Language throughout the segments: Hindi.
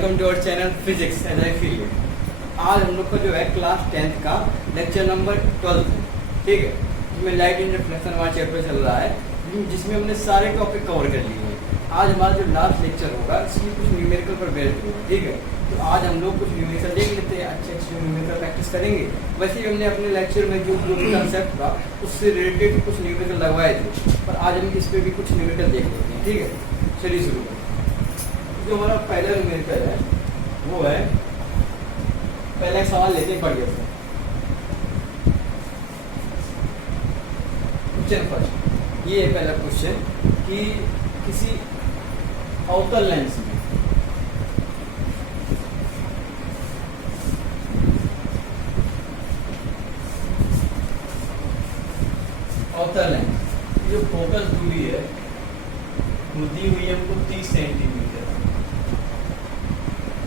Welcome to our channel physics as I feel it. आज हम लोग का जो है क्लास 10th का लेक्चर नंबर 12 है, ठीक है। इसमें लाइट इन रिफ्लेक्शन हमारा चैप्टर चल रहा है, जिसमें हमने सारे टॉपिक कवर कर लिए हैं। आज हमारा जो लास्ट लेक्चर होगा इसमें कुछ न्यूमेरिकल पर बेस्ड होगा, ठीक है। तो आज हम लोग कुछ न्यूमेरिकल देख लेते हैं, अच्छे न्यूमेरिकल प्रैक्टिस करेंगे। वैसे ही हमने अपने लेक्चर में जो कंसेप्ट था उससे रिलेटेड कुछ न्यूमेरिकल लगवाए थे, पर आज हम इस पर भी कुछ न्यूमेरिकल देख लेते हैं, ठीक है। चलिए शुरू करें। जो हमारा पहला न्यूमेरिकल है वो है, पहला एक सवाल लेते हैं बढ़िया से। क्वेश्चन फर्स्ट, ये है पहला क्वेश्चन कि किसी अवतल लेंस में अवतल लेंस जो फोकस दूरी है वो दी हुई है हमको 30 सेंटीमीटर,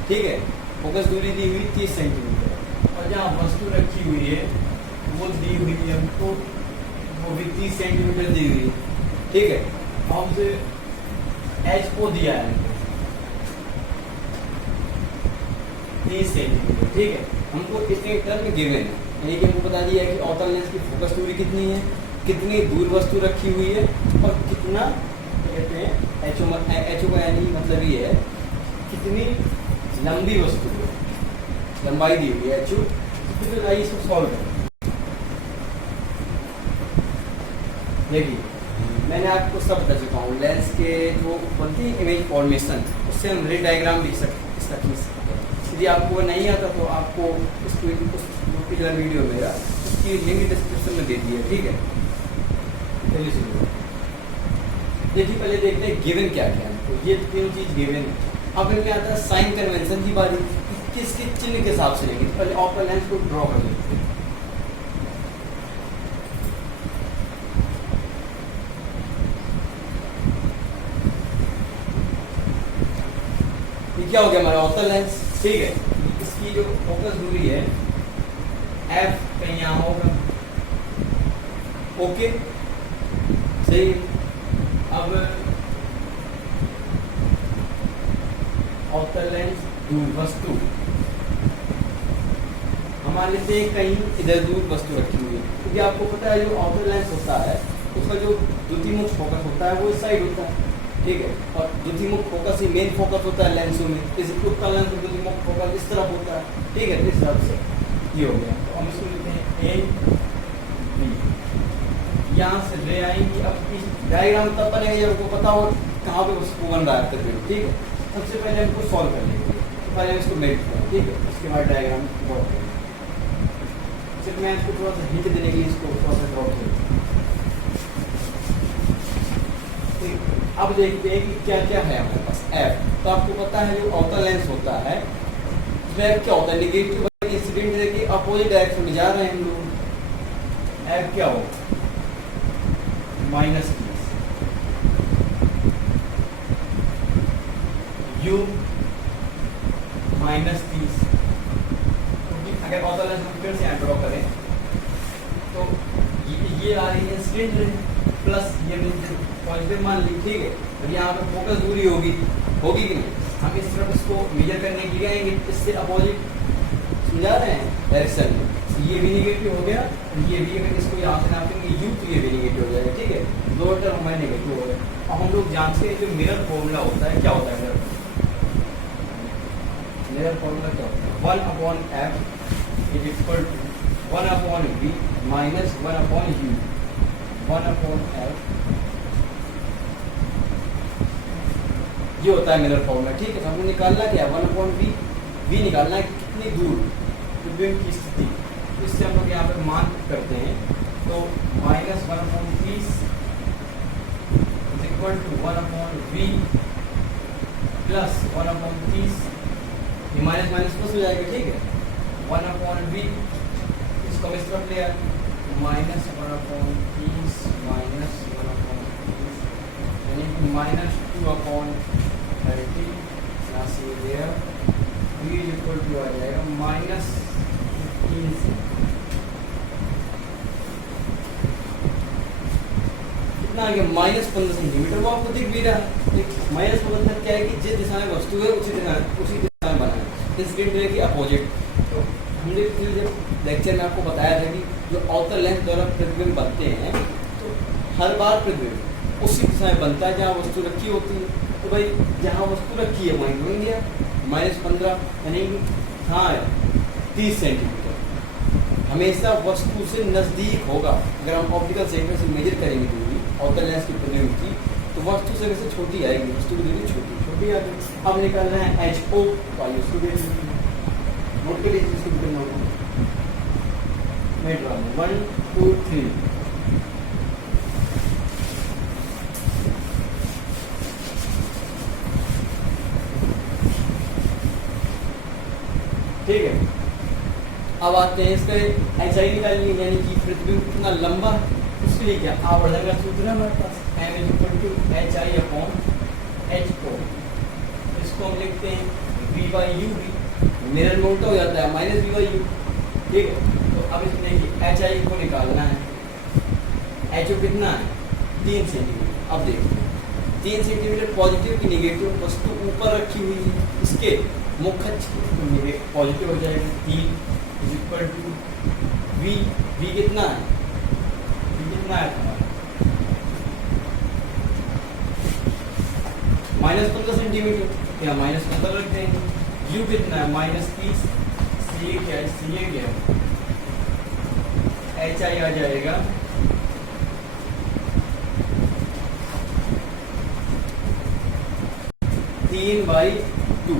ठीक है। फोकस दूरी दी हुई 30 सेंटीमीटर और जहाँ वस्तु रखी हुई है वो दी हुई है हमको, वो भी 30 सेंटीमीटर दी हुई है, ठीक है। हमसे एच को दिया है 30 सेंटीमीटर, ठीक है। हमको इतने टर्म गिवन है, यानी कि हमको बता दिया है कि अवतल लेंस की फोकस दूरी कितनी है, कितनी दूर वस्तु रखी हुई है और कितना कहते हैं एचओ का यानी मतलब ये है कितनी लंबी वस्तु है, लंबाई दी हुई है एचओ। तो आइए इसको सॉल्व करें। देखिए मैंने आपको सब बता चुका हूँ, लेंस के जो बनती है इमेज फॉर्मेशन उससे हम रे डायग्राम लिख सकते हैं। यदि आपको नहीं आता तो आपको पिछला वीडियो मेरा उसकी लिंक डिस्क्रिप्शन में दे दी है, ठीक है। चलिए सुनिए, देखिए पहले देखते हैं गिवन क्या क्या है। तो ये तीनों चीज गिवन है। अब इनमें आता है साइन कन्वेंशन की बारी, किसके चिन्ह के हिसाब से लेंगे। तो पहले अवतल लेंस को ड्रॉ कर लेते हैं। ये क्या हो गया हमारा अवतल लेंस, ठीक है। इसकी जो फोकस दूरी है एफ कहीं यहाँ होगा, ओके सही। अब अवतल लेंस दूर वस्तु हमारे लेते हैं कहीं इधर दूर वस्तु रखी हुई है, क्योंकि आपको पता है जो अवतल लेंस होता है उसका जो द्वितीयमुख फोकस होता है वो इस साइड होता है, ठीक है। और द्वितीयमुख फोकस ही मेन फोकस होता है लेंसों में, जैसे उत्तल लेंस द्वितीयमुख फोकस इस तरफ होता है, ठीक है। इस तरफ से ये हो गया। तो हम इसको लेते हैं ए बी, यहाँ से ले आएंगे। अब इस डायग्राम तब बनेगा जब आपको पता हो कहाँ पे उसको बन रहा है, ठीक है। सबसे पहले हमको सॉल्व कर लेंगे, तो पहले इसको मेक करें, ठीक है। उसके बाद डायग्राम ड्रॉ करेंगे। सिर्फ मैं इसको थोड़ा सा हिंट देने के लिए इसको थोड़ा सा ड्रॉ करें। अब देखते हैं कि क्या क्या है हमारे पास एफ। तो आपको पता है जो अवतल लेंस होता है उसमें क्या होता है, निगेटिव इंसिडेंट है कि अपोजिट डायरेक्शन में जा रहे हैं हम लोग। एफ क्या हो -30, यू -30। अगर अवतल लेंस हम फिर से यहाँ ड्रॉ करें तो ये आ रही है इंसिडेंट प्लस ये पॉजिटिव मान ली, ठीक है। और यहाँ पे फोकस दूरी होगी कि नहीं। हम इस तरफ इसको मेजर करने के लिए आएंगे, इससे अपोजिट समझा रहे हैं डायरेक्शन में। ये भी निगेटिव हो गया, ये भी अगर इसको यहाँ से नापेंगे यू तो ये भी निगेटिव हो जाएगा, ठीक है। दो टर्म हमारे निगेटिव हो गए। अब हम लोग जानते हैं जो मिरर फॉर्मूला होता है, क्या होता है मिरर फॉर्मूला क्या होता है, 1/f is equal to 1/v minus 1/u 1/f, ये होता है मिरर फॉर्मूला, ठीक है। तो हमने निकालना क्या है 1/v, v निकालना है कितनी दूर विद्युत की स्थिति। तो इससे हम लोग यहाँ पे मान करते हैं, तो -1/30 is equal to 1/v plus 1/30, ये माइनस माइनस प्लस हो जाएगा, ठीक है। 1/v इसको हम इस तरफ ले आए, -1/30 माइनस 1/30 यानी कि -2/30 यहाँ से गया, v इक्वल टू आ जाएगा -15 से कितना आ गया -15 सेंटीमीटर। वो आपको दिख भी रहा है। -15 क्या है कि जिस दिशा में वस्तु है उसी दिशा इंसिडेंट रे के अपोजिट। तो हमने पिछले जब लेक्चर में आपको बताया था कि जो आउटर लेंस द्वारा प्रतिबिंब बनते हैं, तो हर बार प्रतिबिंब उसी दिशा में बनता है जहाँ वस्तु रखी होती है। तो भाई जहाँ वस्तु रखी है वहीं ड्राइंग दिया -15 यानी हाँ 30 सेंटीमीटर हमेशा वस्तु से नज़दीक होगा। अगर हम ऑप्टिकल सेंटर से मेजर करेंगे दूरी आउटर लेंस की प्रतिबिंब की, तो वस्तु से वैसे छोटी आएगी, वस्तु की दूरी छोटी आ गई। अब निकालना है HO, तो आइए उसको देख लीजिए, नोट कर लीजिए इसको नोट 1 2 3। ठीक है, अब आते हैं इसका HI निकालनी, यानी कि प्रतिबिंब कितना लंबा है, उसके लिए क्या आवर्धन का सूत्र है हमारे पास M/HI/HO। इसको हम लिखते हैं V/U, मिरर में उल्टा हो जाता है -V/U। ठीक है, तो अब इसमें HI को निकालना है, HO कितना है 3 सेंटीमीटर। अब देखो 3 सेंटीमीटर पॉजिटिव की निगेटिव वस्तु ऊपर रखी हुई है, इसके मुख्य पॉजिटिव हो जाएगा 3 = V कितना है, V कितना है -15 सेंटीमीटर, या -15 रख देंगे। U कितना है -30, CA क्या है HI आ जाएगा 3/2,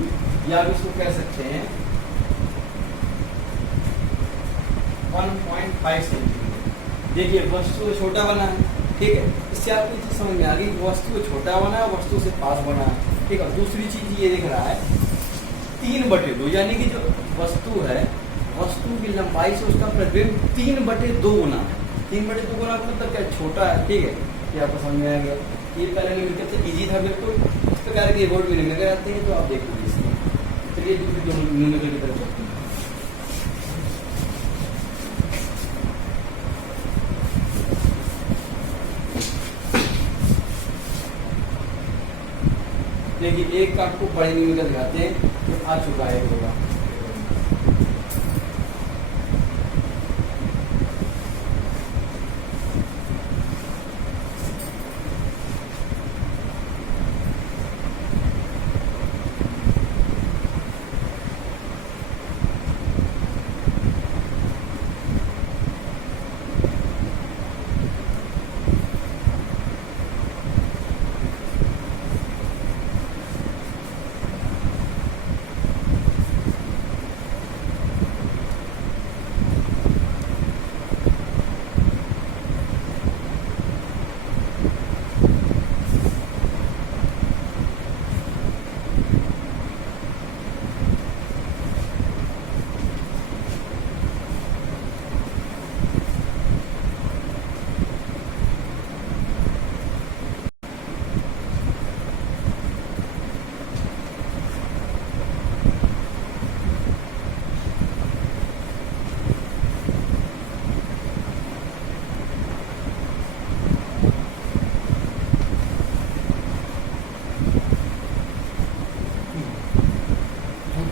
या आप इसको कह सकते हैं 1.5 सेंटीमीटर। देखिए वस्तु को छोटा बना है, ठीक है, इससे आपको चीज समझ में आ गई, वस्तु को छोटा बना है, वस्तु से पास बना है। ठीक है, दूसरी चीज ये दिख रहा है 3/2, यानी कि जो वस्तु है, वस्तु की लंबाई से उसका प्रतिबिंब 3/2 गुना है। 3/2 गुना का मतलब क्या, छोटा है। ठीक है, ये आपको समझ में आ गया। ये पहले न्यूमेरिकल से इजी था बिल्कुल, इस प्रकार के बोर्ड में न्यूमेरिकल आते हैं, तो आप देख लीजिए इसमें। चलिए दूसरी जो न्यूमेरिकल की तरफ चलते हैं। देखिए एक आपको बड़े न्यूमेरिकल दिखाते हैं, तो आ चुका है होगा।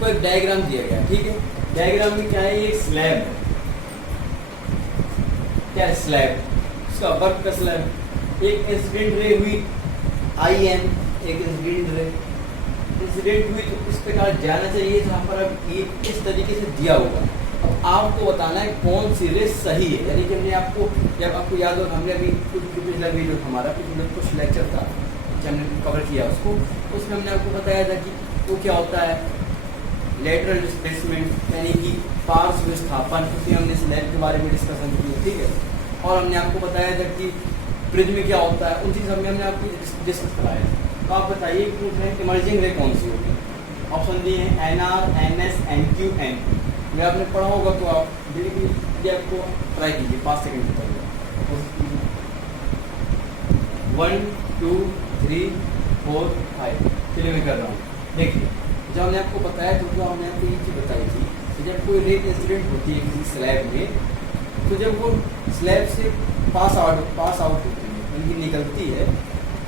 एक डायग्राम दिया गया, ठीक है, डायग्राम में क्या है, एक स्लैब है, क्या है स्लैब, इसका बर्फ का स्लैब, एक इंसिडेंट रे हुई IN, एक इंसिडेंट हुई, तो इस प्रकार जाना चाहिए जहाँ पर अब एक इस तरीके से दिया होगा। अब आपको बताना है कौन सी रे सही है, यानी कि हमने आपको, जब आपको याद हो, हमने अभी पिछला वीडियो हमारा पिछले कुछ लेक्चर था हमने कवर किया उसको, उसमें हमने आपको बताया था कि वो क्या होता है लेटरल डिस्प्लेसमेंट, यानी कि पार्श्व विस्थापन, उसमें हमने स्लैब के बारे में डिस्कशन की, ठीक है, और हमने आपको बताया था कि प्रिज्म क्या होता है, उन चीज़ हमने आपको डिस्कस कराया। तो आप बताइए पूछ रहे हैं इमर्जिंग रे कौन सी होगी। ऑप्शन दिए हैं NR, NS, NQ, N। अगर आपने पढ़ा होगा तो आप ये आपको ट्राई कीजिए 5 सेकंड के तक। 1 2 3 4 5, चलिए मैं कर रहा हूँ। देखिए जब हमने आपको बताया तो जो हमने आपको ये चीज़ बताई थी कि जब कोई रेट इंसिडेंट होती है किसी स्लैब में, तो जब वो स्लैब से पास आउट होती है, उनकी निकलती है,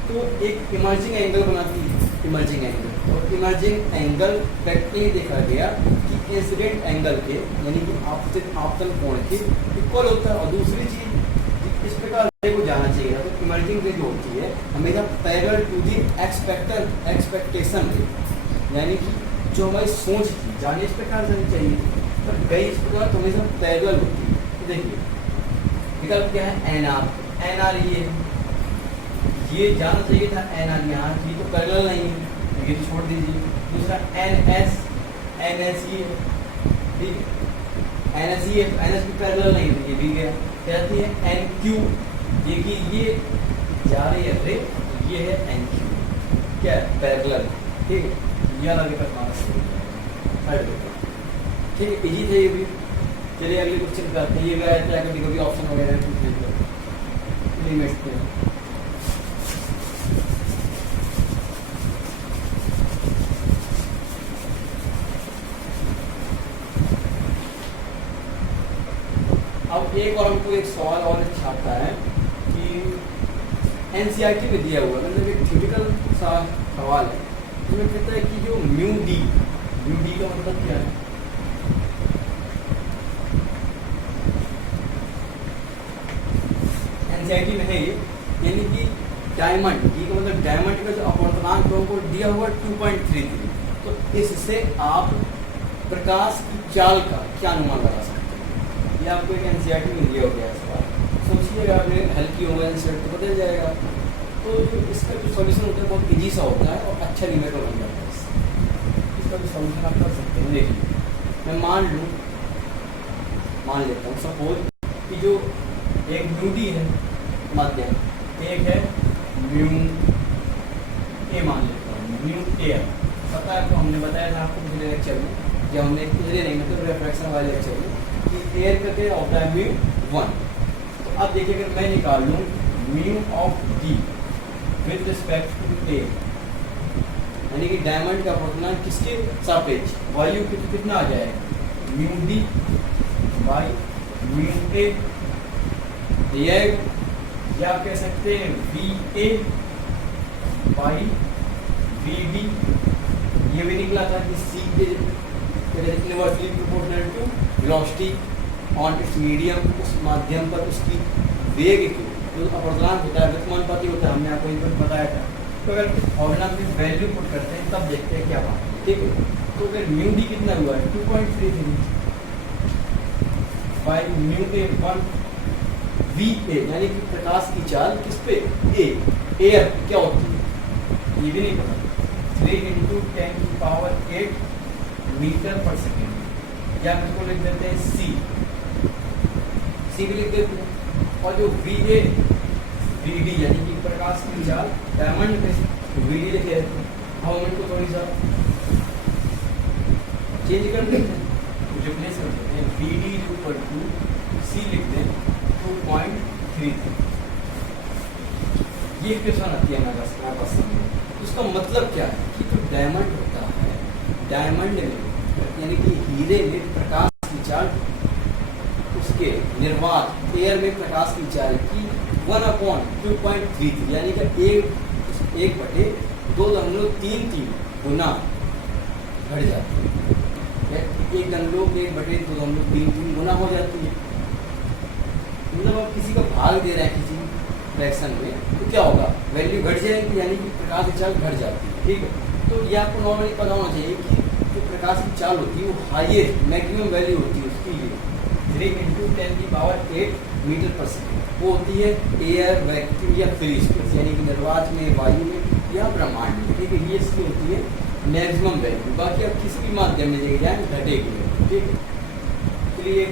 तो एक इमर्जिंग एंगल बनाती है। Emerging angle. और इमर्जिंग एंगल प्रैक्टिकली देखा गया कि इंसिडेंट एंगल के यानी कि आपतन कोण के इक्वल होता है। और दूसरी चीज इस प्रकार को जाना चाहिए तो इमर्जिंग रे जो होती है हमेशा पैरेलल टू दी एक्सपेक्टेशन रे, यानी कि जो हमारी सोच थी जाने इस प्रकार जानी चाहिए पर गई इस प्रकार तो हमेशा पैरेलल होती है। तो देखिए विकल्प क्या है, एन आर ये जाना चाहिए था एन आर, यहाँ ये तो पैरेलल नहीं है, ये छोड़ दीजिए। दूसरा एन एस ये ठीक है, एन एस भी पैरेलल नहीं है, ये भी गया। कहती है एन क्यू, ये कि ये जा रही है रे, ये है एन क्यू, क्या है पैरेलल, ठीक है। ये वाला विकल्प हमारा ठीक है, इजी थे ये भी। चलिए अगले क्वेश्चन पे आते हैं। ये गया था कभी कभी ऑप्शन वगैरह लिमिट्स पे। अब एक और हमको एक सवाल और अच्छा आता है कि एनसीईआरटी में दिया हुआ मतलब एक थियोरिटिकल सा सवाल है, उसमें कहता है कि जो म्यू डी का मतलब क्या है। एनसीईआरटी में है ये, यानी कि डायमंड डी का मतलब डायमंड का जो अपवर्तनांक है उनको दिया हुआ 2.33, तो इससे आप प्रकाश की चाल का क्या अनुमान लगा सकते हैं। ये आपको एक एनसीईआरटी में दिया हो गया सवाल, सोचिएगा आपने हल्की होगा एनसीईआरटी तो बदल जाएगा। तो इसका जो सॉल्यूशन होता है बहुत ईजी सा होता है और अच्छा न्यूमेरिकल बन जाता है। इसका जो सॉल्यूशन आप कर सकते हैं, देखिए मैं मान लेता हूँ सपोज कि जो एक म्यू डी है माध्यम, एक है म्यू ए मान लेता हूँ, म्यू ए पता है आपको, हमने बताया था आपको पिछले लेक्चर में, जब हमने पिछले नहीं मतलब रिफ्रैक्शन वाले लेक्चर में कि एयर का क्या होता है म्यू 1। तो अब देखिए अगर मैं निकाल लूँ mu of D with respect to A, यानी कि डायमंड का अपवर्तनांक किसके सापेक्ष वायु के, तो कितना आ जाएगा mu D by mu A, या आप कह सकते हैं V A by V D. ये भी निकला था कि C inversely proportional to velocity on its medium, उस माध्यम पर उसकी वेग जो अपवर्तनांक होता है व्युत्क्रमानुपाती होता है, हमने आपको इनको बताया था। तो अगर फॉर्मूला में वैल्यू पुट करते हैं तब देखते हैं क्या बात है, ठीक है। तो अगर म्यू डी कितना हुआ है 2.33 by mu A 1 V A, यानी कि प्रकाश की चाल किस पे ए, एयर क्या होती है ये भी नहीं पता, 3 × 10⁸ मीटर पर सेकेंड, या इसको लिख देते हैं सी भी लिख देते हैं। और जो वी ए वी डी यानी कि प्रकाश की चाल डायमंड में वी डी लिखे रहते हैं, हम इनको थोड़ी सा चेंज कर देते हैं, रिप्लेस कर देते हैं, वी डी इक्वल टू सी लिख दें 2.33। ये क्वेश्चन आती है हमारे पास में। उसका मतलब क्या है कि जो डायमंड होता है, डायमंड में यानी कि हीरे में प्रकाश की चाल उसके निर्वात एयर में प्रकाश की चाल की 1/2.33 यानी कि 1/2.33 गुना बढ़ जाती है। 1/2.33 गुना हो जाती है। मतलब आप किसी का भाग दे रहे हैं किसी फ्रैक्शन में तो क्या होगा, वैल्यू घट जाएगी यानी कि प्रकाश की चाल घट जाती है, ठीक है। तो ये आपको नॉर्मली पता होना चाहिए कि जो प्रकाश की चाल होती है वो हाईएस्ट मैक्सिमम वैल्यू होती है उसकी, ये 3 × 10⁸ मीटर पर सेकेंड, वो होती है एयर वैक्यूम या फ्री स्पेस यानी कि निर्वात में, वायु में या ब्रह्मांड में, ठीक है। ये इसकी होती है मैक्सिमम वैल्यू। बाकी आप किसी भी माध्यम में लेके जाए घटेगी, ठीक है। इसलिए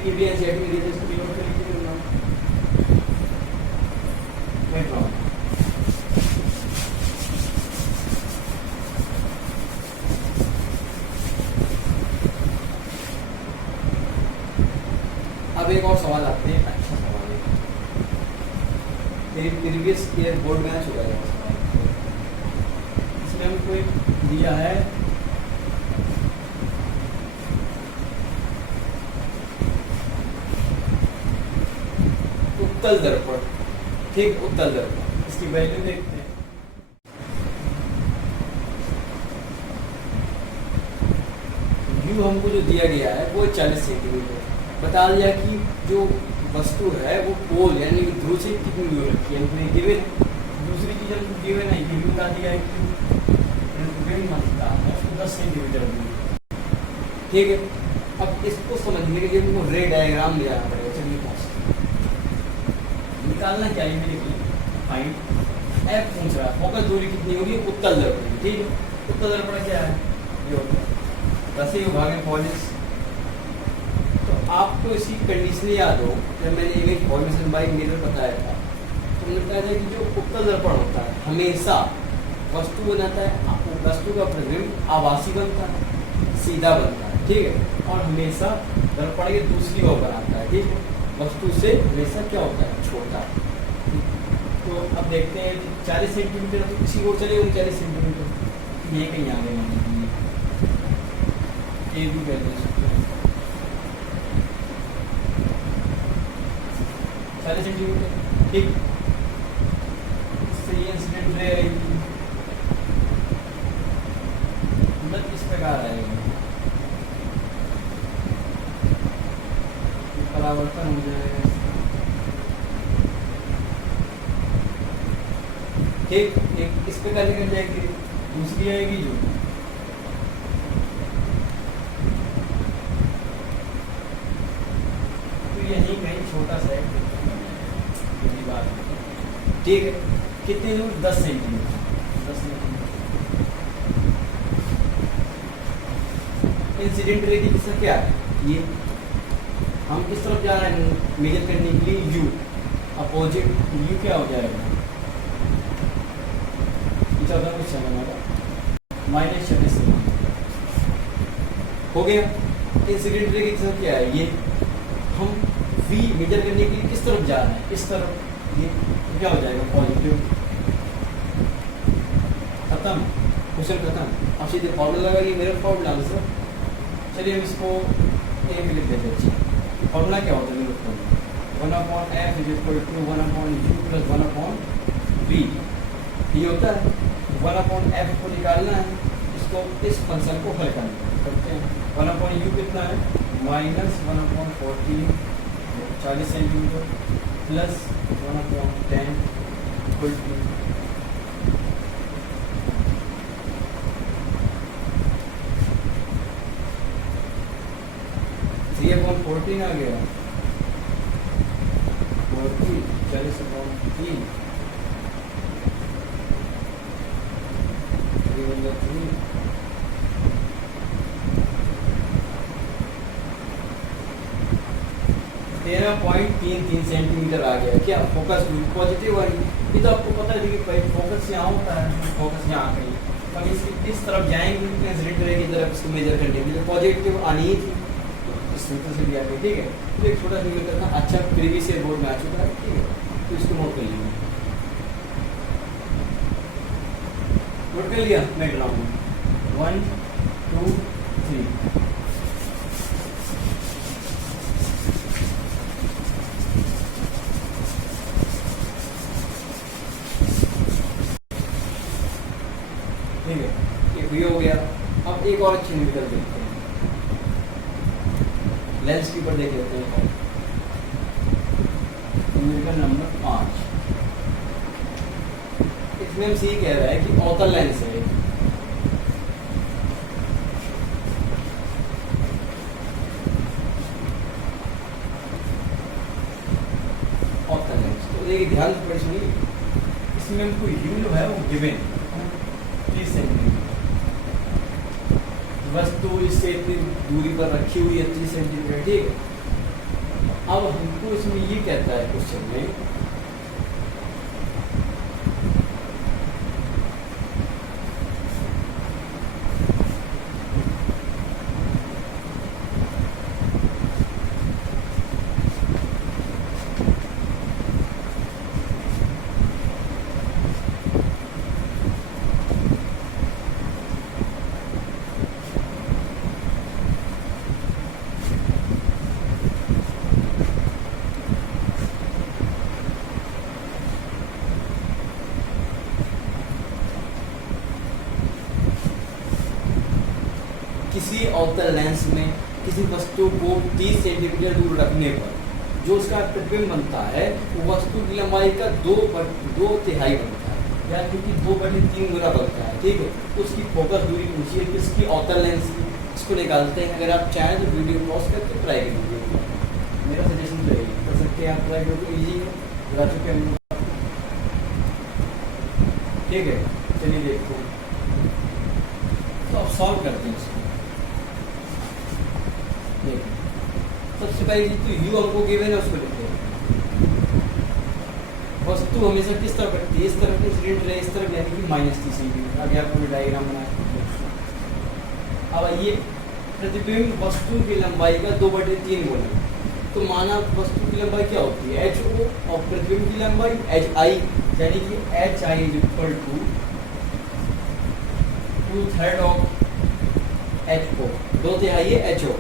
अब एक और सवाल आते हैं, अच्छा सवाल है, मेरी प्रीवियस ईयर बोर्ड में आ चुका है सवाल। इसमें हमको एक दिया है उत्तल दर्पण, ठीक, उत्तल दर्पण। इसकी वैल्यू देखते हैं। यू हमको जो दिया गया है वो 40 सेंटीमीटर, बता दिया कि जो वस्तु है वो पोल यानी कि ध्रुव से कितनी दूर रखी है, हमको गिवन। दूसरी चीज़ हमको गिवन है, गिवन बता दिया है कि गिवन मात्रा है उसको 10 सेंटीमीटर दूर, ठीक है। अब इसको समझने के लिए हमको रे डायग्राम ले आना पड़ेगा। चलिए निकालना क्या है मेरे लिए, फाइंड एफ पूछ रहा है, फोकस दूरी कितनी होगी, उत्तल दर्पण, ठीक है। उत्तल दर्पण क्या है, ये होता है 10 भागे 40। तो आपको इसकी कंडीशन याद हो, जब मैंने इमेज फॉर्मेशन बाय मिरर बताया था तो हमने बताया था कि जो उत्तल दर्पण होता है हमेशा वस्तु बनाता है, वस्तु का प्रतिबिंब आभासी बनता है, सीधा बनता है, ठीक है। और हमेशा दर्पण की दूसरी ओर बनाता है, ठीक है, वस्तु से हमेशा क्या होता है, छोटा। तो अब देखते हैं 40 सेंटीमीटर, तो किसी को चले 39 सेंटीमीटर, ये कहीं आगे नहीं, ये भी कर दे सकते हैं 40 सेंटीमीटर, ठीक। इससे ये इंसिडेंट रे आएगी, मतलब इस प्रकार आएगी, परावर्तन हो जाएगा, ठीक। एक इस प्रकार निकल जाएगी, दूसरी आएगी जो तो यही कहीं छोटा सा बात, ठीक है। कितनी दूर, 10 सेंटीमीटर, 10 सेंटीमीटर। इंसिडेंट रे की दिशा क्या है, ये हम किस तरफ जा रहे हैं मेजर करने के लिए, यू अपोजिट, यू क्या हो जाएगा, कुछ -40 हो गया। इंसिडेंट रे की दिशा क्या है, ये हम v मीटर करने के लिए किस तरफ जा रहे हैं, इस तरफ, ये क्या हो जाएगा, पॉजिटिव। खत्म, क्वेश्चन खत्म। अब सीधे फॉर्मूला लगाइए, मेरा फॉर्मूला आंसर। चलिए हम इसको ए में लिख देते हैं। फॉर्मूला क्या होता है, मेरे फॉर्मूला 1/f = 1/u + 1/v, ये होता है। 1/f को निकालना है, इसको इस फंक्शन को हल करते हैं। 1/u कितना है, -1/14 40 सेंटीमीटर प्लस 1/10 = 3/14 आ गया, 40 40/3 13.33 सेंटीमीटर आ गया। क्या फोकस पॉजिटिव आई, ये तो आपको पता है कि फोकस यहाँ होता है, फोकस यहाँ कहीं। अब इसकी इस तरफ जाएंगे इंसिडेंट रे की तरफ, इसको मेजर करने के लिए पॉजिटिव आनी ही थी, इस सूत्र से भी आ गई, ठीक है। तो एक छोटा सा निकल करना, अच्छा प्रीवियस ईयर बोर्ड में आ चुका है, ठीक है। तो इसको नोट कर लीजिए, नोट कर लिया, मैं ड्राउंड 1 2 3। ठीक है, ये भी हो गया। अब एक और अच्छी निकल देखते हैं, लेंस के ऊपर देख लेते हैं। न्यूमेरिकल नंबर 5, इसमें हम सी कह रहा है कि अवतल लेंस है, अवतल लेंस। तो देखिए ध्यान से पढ़ सुनिए, इसमें हमको यू जो है वो गिवन 30 सेंटीमीटर, वस्तु इससे इतनी दूरी पर रखी हुई है 30 सेंटीमीटर, ठीक है। अब हमको इसमें ये कहता है क्वेश्चन में, किसी अवतल लेंस में किसी वस्तु को 30 सेंटीमीटर दूर रखने पर जो उसका प्रतिबिंब बनता है वो वस्तु की लंबाई का 2/3 बनता है, या क्योंकि 2/3 गुना बनता है, ठीक है। तो उसकी फोकस दूरी पूछी है किसकी, अवतल लेंस की। इसको निकालते हैं। अगर आप चाहें तो वीडियो पॉज करके ट्राई कर लीजिए, मेरा सजेशन तो यही कर सकते हैं आप ट्राई करो, ईजी है, बता चुके हम लोग, ठीक है। चलिए देखते हैं, तो अब सॉल्व करते हैं इसको। देखिए सबसे पहले तो यू हमको गिवन है उसको लिखते हैं। वस्तु हमेशा किस तरफ बढ़ती है, इस तरफ इंसिडेंट रे इस तरफ, यानी कि -30 सेंटीमीटर। अभी आपको डायग्राम बना के, अब ये प्रतिबिंब वस्तु की लंबाई का 2/3 गुना। तो माना वस्तु की लंबाई क्या होती है, HO, और प्रतिबिंब की लंबाई HI, यानी कि HI = 2/3 ऑफ HO, 2/3 है HO,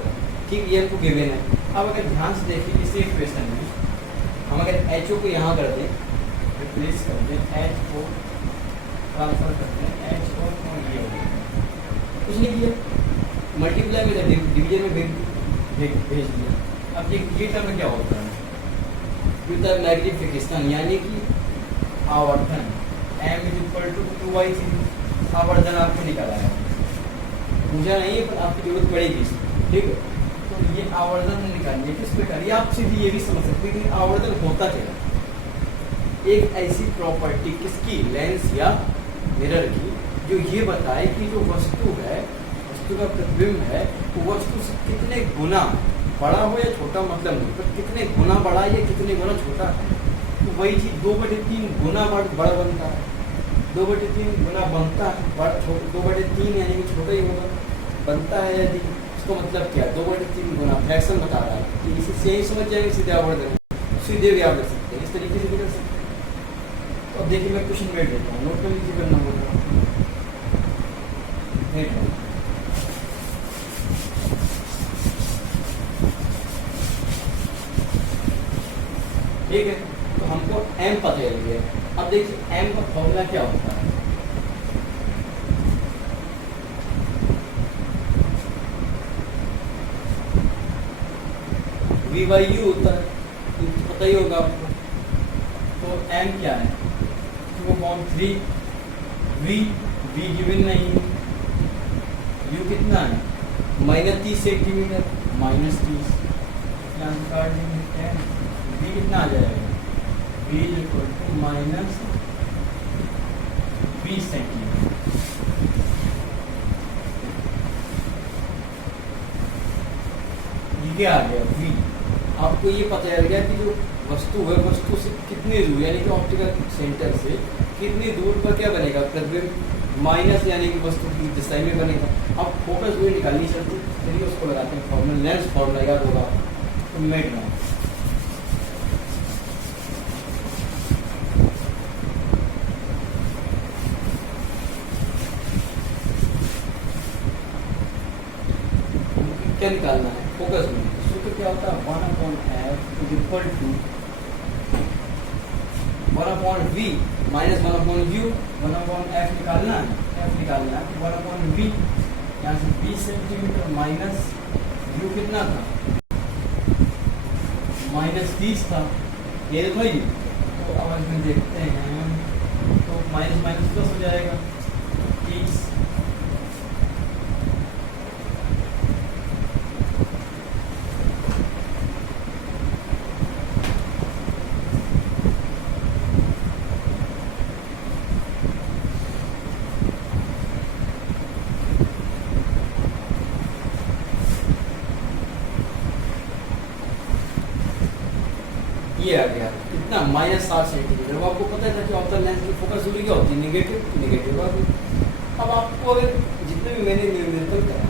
ठीक। ये हमको गिवन है। अब अगर ध्यान से देखिए इस इक्वेशन में हम अगर HO को यहाँ कर दें, रिप्लेस कर दें, HO ट्रांसफर करते हैं, HO और ये हो गया, कुछ नहीं किया, मल्टीप्लाई में डिवीजन में भेज दिया। अब ये टर्म क्या होता है, मैग्निफिकेशन, यानी कि आवर्धन, m = 2/3 आवर्धन आपको निकाला है, मुझे नहीं है पर आपकी जरूरत पड़ेगी, ठीक है। तो ये आवर्धन निकालिए किस प्रकार, ये आप सीधी ये भी समझ सकते हैं कि आवर्धन होता क्या है। एक ऐसी प्रॉपर्टी किसकी, लेंस या मिरर की, जो ये बताए कि जो वस्तु है, वस्तु का प्रतिबिंब है, वो वस्तु से कितने गुना बड़ा हो या छोटा, मतलब नहीं, पर कितने गुना बड़ा या कितने गुना छोटा है। तो वही चीज़ 2/3 गुना बड़ा बनता है, 2/3 गुना बनता है, 2/3 यानी कि छोटा ही होगा, बनता है यदि, इसको मतलब क्या, 2/3 गुना फ्रैक्शन बता रहा है, कि इसी से ही समझ जाएंगे, सीधे आवर्धन, सीधे भी आप लिख सकते हैं, इस तरीके से भी कर सकते हैं। तो अब देखिए मैं क्वेश्चन मेट देता हूँ, नोट कर लीजिए करना होगा, ठीक है। तो हमको m पता चल गया। अब देखिए m का फॉर्मूला क्या होता है, v/u होता है, तो पता ही होगा आपको। तो m क्या है, 2/3, v गिवन नहीं है, u कितना है, -30 सेंटीमीटर, -30 यहाँ से काट देंगे, v कितना आ जाएगा, v = -20 सेंटीमीटर। ये क्या आ गया, v। आपको ये पता चल गया कि जो वस्तु है, वस्तु से कितनी दूर, यानी कि ऑप्टिकल सेंटर से कितनी दूर पर क्या बनेगा, प्रतिबिंब माइनस, यानी कि वस्तु की दिशा में बनेगा। अब फोकस दूरी निकालनी चलती, चलिए उसको लगाते हैं फॉर्मूला, लेंस फॉर्मूला याद होगा तो मेट में क्या निकालना है, फोकस में सूत्र क्या होता है, 1/f = 1/v - 1/u, 1/f निकालना है, f निकालना है, 1/v, यहाँ से 20 सेंटीमीटर माइनस u कितना था, -30 था, ये भाई। तो अब हम देखते हैं, तो -+ हो जाएगा 30, ये आ गया कितना, -7 सेंटीमीटर। वो आपको पता है कि अवतल लेंस की फोकस दूरी क्या होती है, निगेटिव। अब आपको अगर जितने भी मैंने निर्धारित करा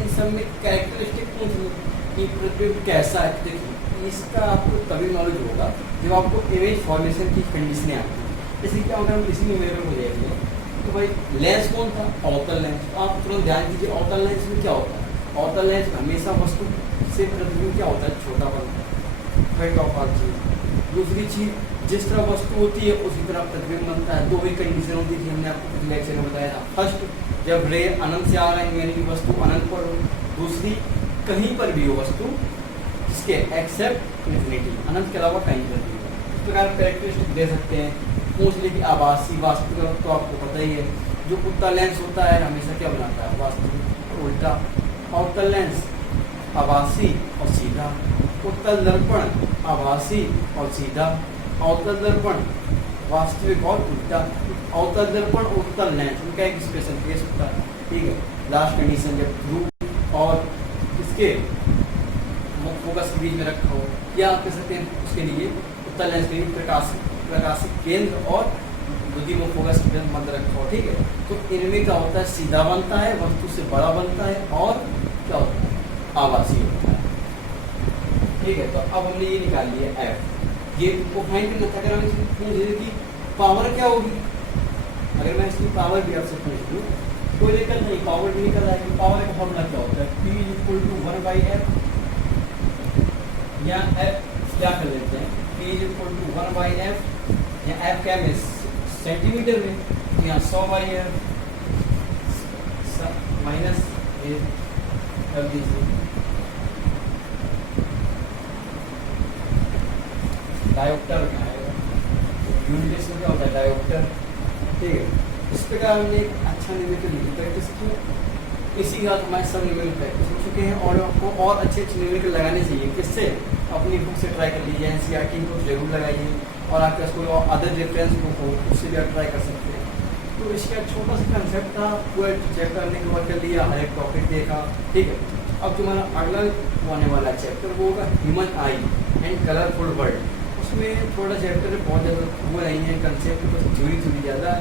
इन सब में कैरेक्टरिस्टिक पूछ लो कि प्रतिबिंब कैसा है, देखिए इसका आपको तभी नॉलेज होगा जब आपको इमेज फॉर्मेशन की कंडीशनें आती हैं। जैसे क्या होगा, हम किसी भी मेरे को देखेंगे तो भाई लेंस कौन था, अवतल लेंस। तो आप तुरंत ध्यान दीजिए अवतल लेंस में क्या होता है, अवतल लेंस हमेशा वस्तु से प्रतिबिंब क्या होता है, छोटा बनता है, फ्रंट ऑफ ऑल चीज। दूसरी चीज, जिस तरह वस्तु होती है उसी तरह प्रतिबिंब बनता है। दो ही कंडीशन होती थी, हमने आपको लेक्चर में बताया था। फर्स्ट जब रे अनंत से आ रहे हैं यानी कि वस्तु अनंत पर हो, दूसरी कहीं पर भी हो वस्तु जिसके एक्सेप्ट इन्फिनिटी, अनंत के अलावा कहीं पर भी हो। इस प्रकार कैरेक्टरिस्टिक दे सकते हैं। पूछ ले कि आभासी वास्तविक तो आपको पता ही है, जो उत्तल लेंस होता है हमेशा क्या बनाता है, वास्तविक उल्टा। अवतल लेंस आभासी और सीधा, उत्तल दर्पण आभासी और सीधा, अवतल दर्पण वास्तविक और उल्टा। अवतल दर्पण उत्तल लेंस उनका एक स्पेशल केस होता है, ठीक है। लास्ट कंडीशन जब ध्रुव और इसके फोकस के बीच में रखा हो, या आप कह सकते हैं उसके लिए उत्तल लेंस के लिए प्रकाशिक केंद्र और द्वितीय फोकस के मध्य रखा हो, ठीक है। तो इनमें क्या होता है, सीधा बनता है, वस्तु से बड़ा बनता है और क्या होता है, आभासी होता है, ठीक है। तो अब हमने ये निकाल लिया एफ, ये को फाइंड करना था। अगर हम इसमें पूछ रहे कि पावर क्या होगी, अगर मैं इसकी पावर भी आपसे पूछ लूँ कोई दिक्कत नहीं, पावर भी निकल आएगी। पावर का फॉर्मूला क्या होता है, P = 1/f, या f क्या कर लेते हैं, P = 1/f, या f क्या में सेंटीमीटर में, यहाँ 100/f माइनस ये कर दीजिए। डायोप्टर क्या है, यूनिट इसमें क्या होता है, डायोप्टर, ठीक है। इस प्रकार हमने एक अच्छा न्यूमेरिकल प्रैक्टिस की, इसी के साथ हमारे सब न्यूमेरिकल प्रैक्टिस हो चुके हैं और आपको और अच्छे न्यूमेरिकल लगाने चाहिए। किससे, अपनी बुक से ट्राई कर लीजिए, एनसीईआरटी बुक जरूर लगाइए, और आपके पास कोई और अदर रेफरेंस बुक हो उससे भी आप ट्राई कर सकते हैं। तो इसका छोटा सा कंसेप्ट था, पूरा चैप्टर हमने कवर कर लिया, हर एक टॉपिक देखा, ठीक है। अब तुम्हारा अगला आने वाला चैप्टर वो होगा human I and colourful world. उसमें थोड़ा चैप्टर बहुत ज़्यादा वो नहीं है, कंसेप्ट कुछ थोड़ी ज़्यादा है,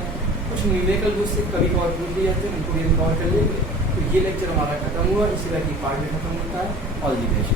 कुछ न्यूमेरिकल बुक से कभी कवर पूछ लिए जाते हैं, उनको भी कवर कर लेंगे। तो ये लेक्चर हमारा खत्म हुआ, इसी तरह की पार्ट भी खत्म होता है। All the best.